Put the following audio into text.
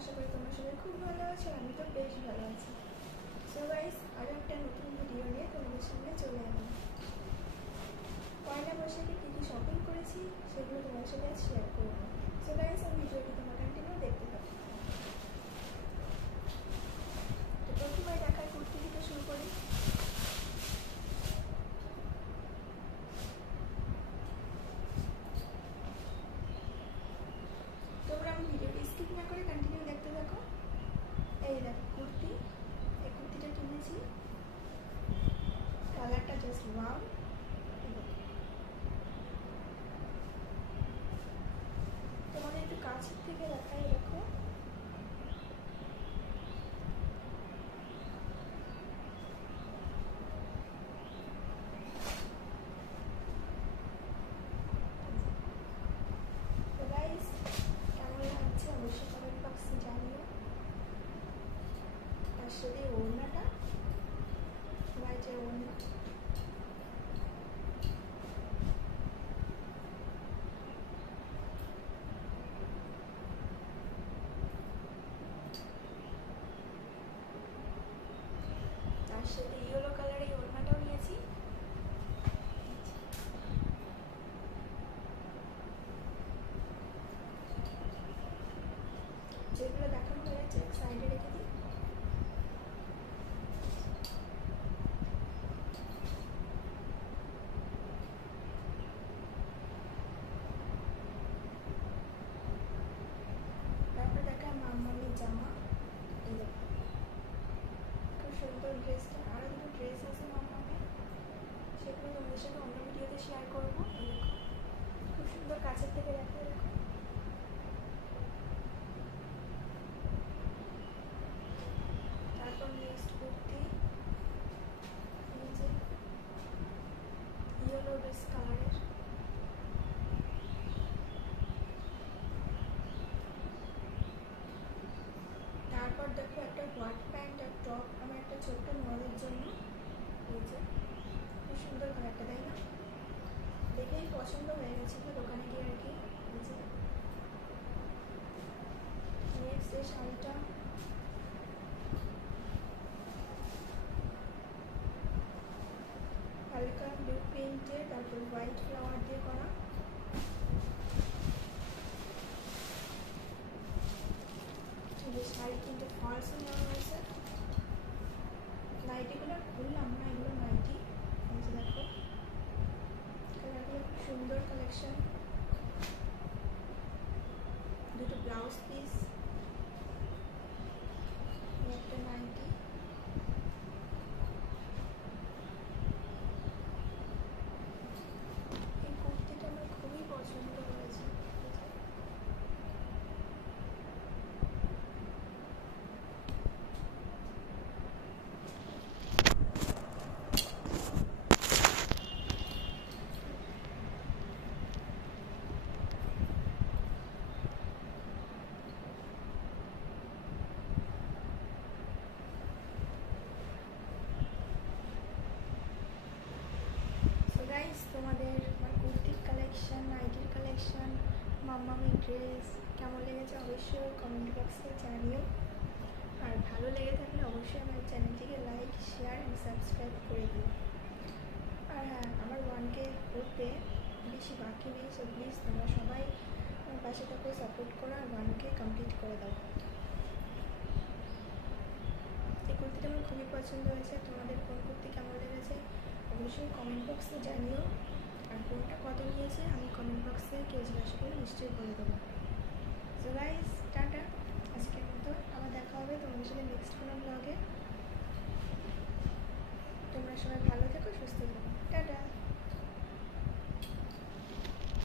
আশা করি তোমরা সবাই খুব ভালো আছো, আমি তো বেশ ভালো আছি। সো গাইস, আরও একটা নতুন ভিডিও নিয়ে তোমাদের সামনে চলে এলাম। পয়লা বৈশাখে কী কী শপিং করেছি সেগুলো তোমার সাথে আজ শেয়ার করবো। সো গাইস, আমি ভিডিওটি তোমরা কন্টিনিউ দেখতে থাকো। তো প্রথমে দেখার কুর্তি থেকে শুরু করি। তোমরা আমি ভিডিওটি স্কিপ না করে কন্টিনিউ দেখতে থাকো। এই দেখো কুর্তি, এই কুর্তিটা কিনেছি, কালারটা জাস্ট ওয়াও। তোমাদের একটু কাছের থেকে দেখাই, দেখো তো গাইস, কেমন লাগছে অবশ্যই কমেন্ট বক্সে জানিও। তার সাথে ওড়নাটা, হোয়াইটের ওড়না, তার সাথে ইয়েলো কালারের ওড়নাটাও নিয়েছি। যেগুলো দেখানো হয়েছে সাইডে রেখে দিই। তারপর দেখা মামামের জামা, এই দেখো খুব সুন্দর ড্রেসটা। আরও দুটো ড্রেস আছে মামামের, সেগুলো তোমাদের সাথে অন্য ভিডিওতে শেয়ার করবো। এই দেখো খুব সুন্দর কাছের থেকে দেখা, দেখো তারপর নেক্সট কুর্তি, এই যে ইয়েলো ড্রেস কালারের। তারপর দেখো একটা হোয়াইট প্যান্ট আর টপ আমার একটা ছোট্ট নলের জন্য। এই যে খুব সুন্দর কালারটা, তাই না? দেখেই পছন্দ হয়ে গেছিলো দোকানে গিয়ে আর কি। এই যে নেক্সট এই শাড়িটা, হালকা ব্লু প্রিন্টে, তারপর হোয়াইট ফ্লাওয়ার দিয়ে করা। শাড়ি কিন্তু ফলসও নেওয়া হয়েছে। নাইটিগুলো খুললাম না, এগুলো নাইটি। এই যে দেখো কালারগুলো খুব সুন্দর কালেকশন। দুটো ব্লাউজ পিস, একটা নাইটি। এই কুর্তিটা আমার খুবই পছন্দ হয়েছে। গাইস, তোমাদের আমার কুর্তির কালেকশন, নাইটির কালেকশন, মামামের ড্রেস কেমন লেগেছে অবশ্যই কমেন্ট বক্সে জানিও। আর ভালো লেগে থাকলে অবশ্যই আমার চ্যানেলটিকে লাইক, শেয়ার অ্যান্ড সাবস্ক্রাইব করে দিও। আর হ্যাঁ, আমার 1K করতে বেশি বাকি নেই, সো প্লিজ তোমরা সবাই আমার পাশে থাকো, সাপোর্ট করো আর 1K কমপ্লিট করে দাও। এই কুর্তিটা আমার খুবই পছন্দ হয়েছে। তোমাদের কোন কুর্তি কেমন লেগেছে অবশ্যই কমেন্ট বক্সে জানিও। আর কোনটা কত নিয়েছে আমি কমেন্ট বক্সে কেউ জিজ্ঞাসা করে নিশ্চয়ই বলে দেবো। So guys,